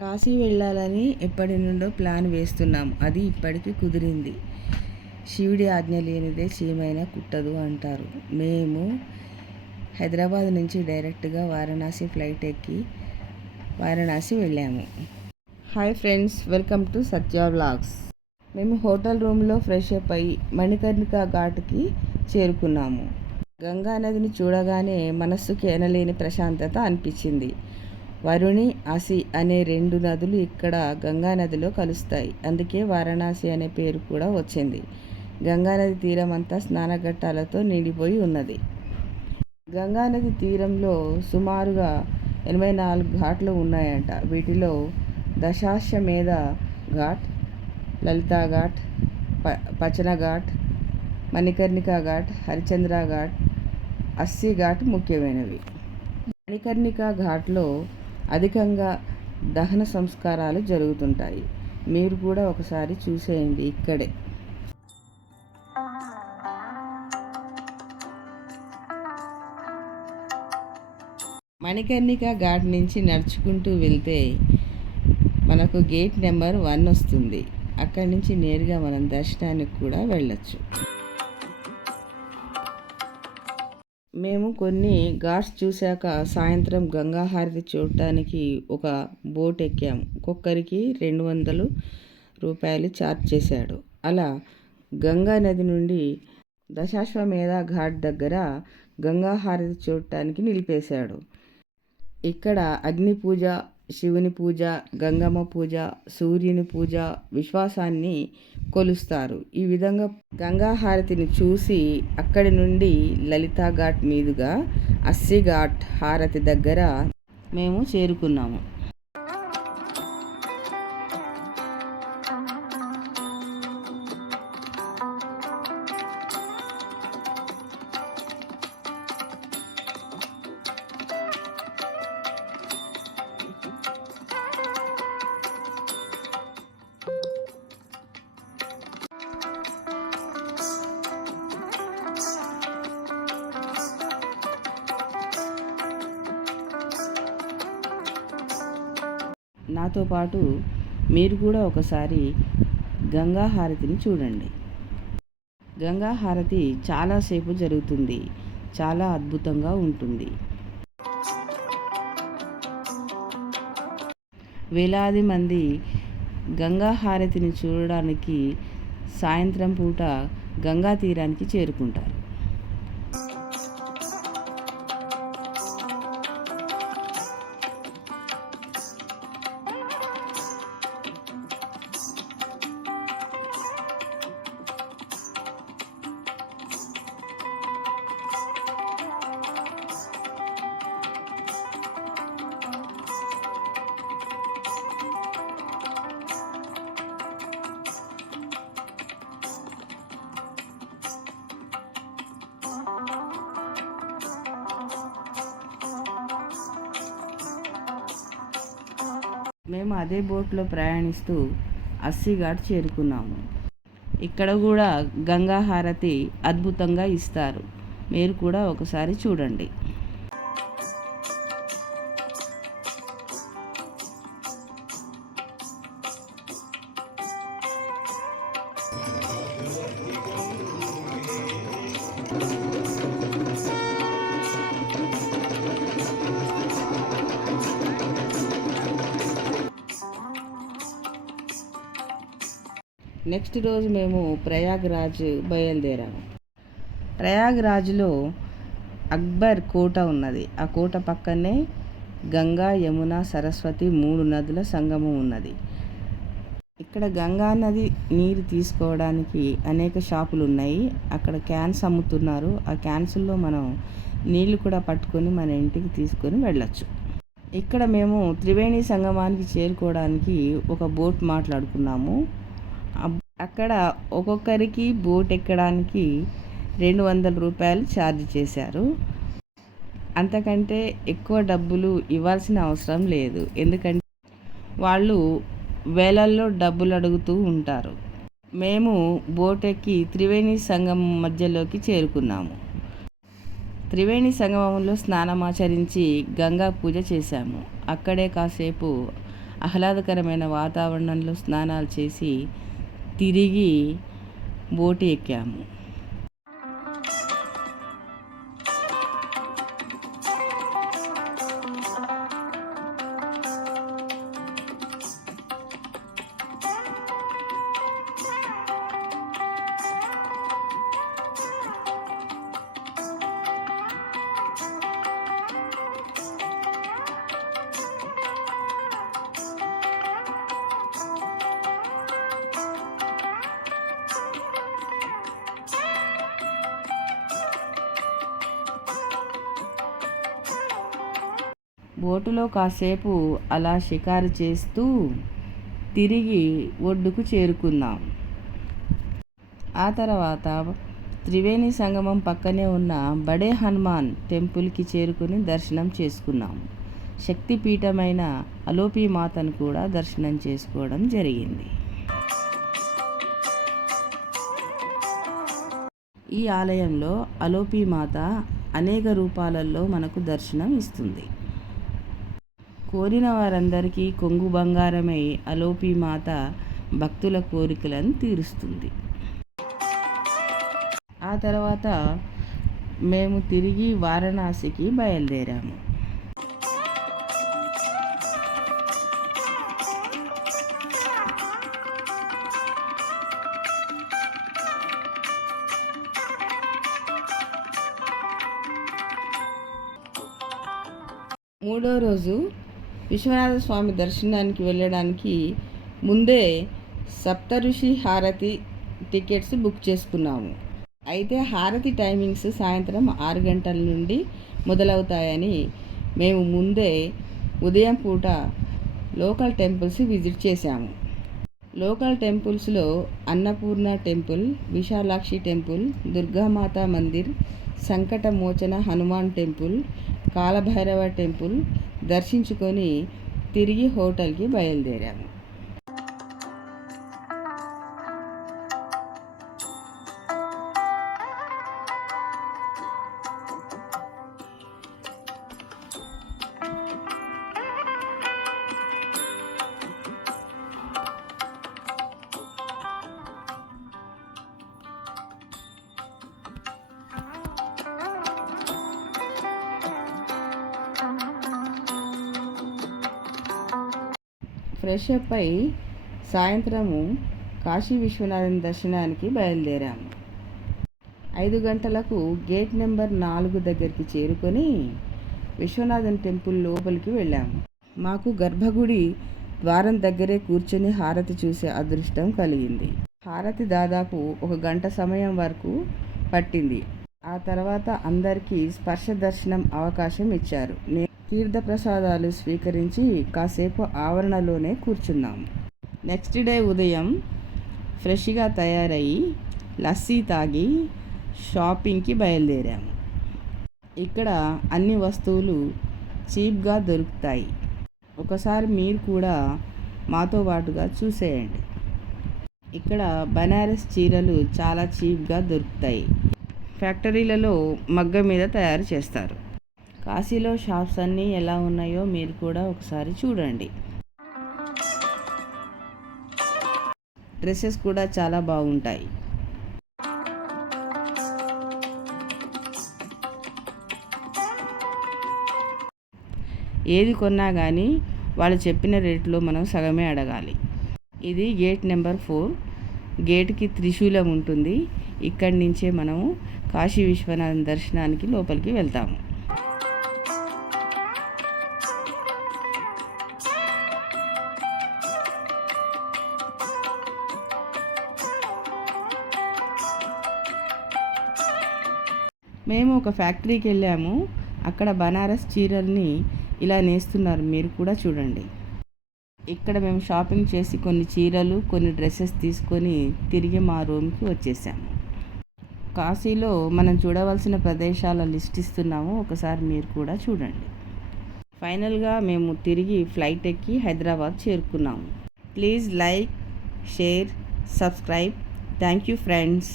కాశీ వెళ్ళాలని ఎప్పటి నుండో ప్లాన్ వేస్తున్నాం. అది ఇప్పటికి కుదిరింది. శివుడి ఆజ్ఞ లేనిదే చీమైనా కుట్టదు అంటారు. మేము హైదరాబాద్ నుంచి డైరెక్ట్గా వారణాసి ఫ్లైట్ ఎక్కి వారణాసి వెళ్ళాము. Hi friends, welcome to Satya vlogs. మేము హోటల్ రూమ్లో ఫ్రెష్ అప్ అయ్యి మణికర్ణికా ఘాట్కి చేరుకున్నాము. గంగా నదిని చూడగానే మనస్సుకి ఎనలేని ప్రశాంతత అనిపించింది. వరుణి, అసి అనే 2 నదులు ఇక్కడ గంగా నదిలో కలుస్తాయి. అందుకే వారణాసి అనే పేరు కూడా వచ్చింది. గంగానది తీరం అంతా స్నానఘట్టాలతో నిండిపోయి ఉన్నది. గంగానది తీరంలో సుమారుగా 84 ఘాట్లు ఉన్నాయంట. వీటిలో దశాశ్వమేధ ఘాట్, లలితా ఘాట్, పచన ఘాట్, మణికర్ణికా ఘాట్, హరిశ్చంద్ర ఘాట్, అస్సి ఘాట్ ముఖ్యమైనవి. మణికర్ణికా ఘాట్లో అధికంగా దహన సంస్కారాలు జరుగుతుంటాయి. మీరు కూడా ఒకసారి చూసేయండి ఇక్కడే. మణికర్ణికా ఘాట్ నుంచి నడుచుకుంటూ వెళ్తే మనకు గేట్ నెంబర్ 1 వస్తుంది. అక్కడి నుంచి నేరుగా మనం దర్శనానికి కూడా వెళ్ళచ్చు. మేము కొన్ని ఘాట్స్ చూశాక సాయంత్రం గంగా హారతి చూడటానికి ఒక బోట్ ఎక్కాము. ఒక్కొక్కరికి 200 రూపాయలు ఛార్జ్ చేశాడు. అలా గంగా నది నుండి దశాశ్వమేధ ఘాట్ దగ్గర గంగా హారతి చూడటానికి నిలిపేశాడు. ఇక్కడ అగ్ని పూజ, శివుని పూజ, గంగమ్మ పూజ, సూర్యుని పూజ, విశ్వాసాన్ని కొలుస్తారు. ఈ విధంగా గంగా హారతిని చూసి అక్కడి నుండి లలితా ఘాట్ మీదుగా అస్సి ఘాట్ హారతి దగ్గర మేము చేరుకున్నాము. నాతో పాటు మీరు కూడా ఒకసారి గంగా హారతిని చూడండి. గంగా హారతి చాలాసేపు జరుగుతుంది. చాలా అద్భుతంగా ఉంటుంది. వేలాది మంది గంగా హారతిని చూడడానికి సాయంత్రం పూట గంగా తీరానికి చేరుకుంటారు. మేము అదే బోట్లో ప్రయాణిస్తూ అస్సి ఘాట్ చేరుకున్నాము. ఇక్కడ కూడా గంగా హారతి అద్భుతంగా ఇస్తారు. మీరు కూడా ఒకసారి చూడండి. నెక్స్ట్ రోజు మేము ప్రయాగ్రాజ్ బయలుదేరాము. ప్రయాగ్రాజ్లో అక్బర్ కోట ఉన్నది. ఆ కోట పక్కనే గంగా, యమున, సరస్వతి 3 నదుల సంగమం ఉన్నది. ఇక్కడ గంగా నది నీరు తీసుకోవడానికి అనేక షాపులు ఉన్నాయి. అక్కడ క్యాన్స్ అమ్ముతున్నారు. ఆ క్యాన్స్లో మనం నీళ్లు కూడా పట్టుకొని మన ఇంటికి తీసుకొని వెళ్ళచ్చు. ఇక్కడ మేము త్రివేణి సంగమానికి చేరుకోవడానికి ఒక బోట్ మాట్లాడుకున్నాము. అక్కడ ఒక్కొక్కరికి బోట్ ఎక్కడానికి 200 రూపాయలు ఛార్జ్ చేశారు. అంతకంటే ఎక్కువ డబ్బులు ఇవ్వాల్సిన అవసరం లేదు. ఎందుకంటే వాళ్ళు వేలల్లో డబ్బులు అడుగుతూ ఉంటారు. మేము బోట్ ఎక్కి త్రివేణి సంగమం మధ్యలోకి చేరుకున్నాము. త్రివేణి సంగమంలో స్నానమాచరించి గంగా పూజ చేశాము. అక్కడే కాసేపు ఆహ్లాదకరమైన వాతావరణంలో స్నానాలు చేసి తిరిగి బోటు ఎక్కాము. బోటులో కాసేపు అలా షికారు చేస్తూ తిరిగి ఒడ్డుకు చేరుకున్నాం. ఆ తర్వాత త్రివేణి సంగమం పక్కనే ఉన్న బడే హనుమాన్ టెంపుల్కి చేరుకుని దర్శనం చేసుకున్నాం. శక్తిపీఠమైన అలోపి మాతను కూడా దర్శనం చేసుకోవడం జరిగింది. ఈ ఆలయంలో అలోపి మాత అనేక రూపాలలో మనకు దర్శనం ఇస్తుంది. కోరిన వారందరికీ కొంగు బంగారమై అలోపి మాత భక్తుల కోరికలను తీరుస్తుంది. ఆ తర్వాత మేము తిరిగి వారణాసికి బయలుదేరాము. మూడో రోజు విశ్వనాథ స్వామి దర్శనానికి వెళ్ళడానికి ముందే సప్తఋషి హారతి టికెట్స్ బుక్ చేసుకున్నాము. అయితే హారతి టైమింగ్స్ సాయంత్రం 6 గంటల నుండి మొదలవుతాయని మేము ముందే ఉదయం పూట లోకల్ టెంపుల్స్ విజిట్ చేశాము. లోకల్ టెంపుల్స్లో Annapurna temple, Visalakshi temple, Durgamata Mandir, Sankata Mochana Hanuman temple, Kalabhairava temple దర్శించుకొని తిరిగి హోటల్కి బయలుదేరాము. ఫ్రెష్ అప్ అయి సాయంత్రము కాశీ విశ్వనాథన్ దర్శనానికి బయలుదేరాము. 5 గంటలకు గేట్ నెంబర్ 4 దగ్గరికి చేరుకొని విశ్వనాథన్ టెంపుల్ లోపలికి వెళ్ళాము. మాకు గర్భగుడి ద్వారం దగ్గరే కూర్చొని హారతి చూసే అదృష్టం కలిగింది. హారతి దాదాపు 1 గంట సమయం వరకు పట్టింది. ఆ తర్వాత అందరికీ స్పర్శ దర్శనం అవకాశం ఇచ్చారు. తీర్థప్రసాదాలు స్వీకరించి కాసేపు ఆవరణలోనే కూర్చున్నాము. నెక్స్ట్ డే ఉదయం ఫ్రెష్గా తయారయ్యి లస్సీ తాగి షాపింగ్కి బయలుదేరాము. ఇక్కడ అన్ని వస్తువులు చీప్గా దొరుకుతాయి. ఒకసారి మీరు కూడా మాతో పాటుగా చూసేయండి. ఇక్కడ బనారస్ చీరలు చాలా చీప్గా దొరుకుతాయి. ఫ్యాక్టరీలలో మగ్గ మీద తయారు చేస్తారు. కాశీలో షాప్స్ అన్నీ ఎలా ఉన్నాయో మీరు కూడా ఒకసారి చూడండి. డ్రెస్సెస్ కూడా చాలా బాగుంటాయి. ఏది కొన్నా కానీ వాళ్ళు చెప్పిన రేట్లో మనం సగమే అడగాలి. ఇది గేట్ నెంబర్ 4. గేట్కి త్రిశూలం ఉంటుంది. ఇక్కడి నుంచే మనము కాశీ విశ్వనాథ దర్శనానికి లోపలికి వెళ్తాము. మేము ఒక ఫ్యాక్టరీకి వెళ్ళాము. అక్కడ బనారస్ చీరల్ని ఇలా నేస్తున్నారు, మీరు కూడా చూడండి. ఇక్కడ మేము షాపింగ్ చేసి కొన్ని చీరలు, కొన్ని డ్రెస్సెస్ తీసుకొని తిరిగి మా రూమ్కి వచ్చేసాము. కాశీలో మనం చూడవలసిన ప్రదేశాల లిస్ట్ ఇస్తున్నాము, ఒకసారి మీరు కూడా చూడండి. ఫైనల్గా మేము తిరిగి ఫ్లైట్ ఎక్కి హైదరాబాద్ చేరుకున్నాము. Please like, share, subscribe. Thank you friends.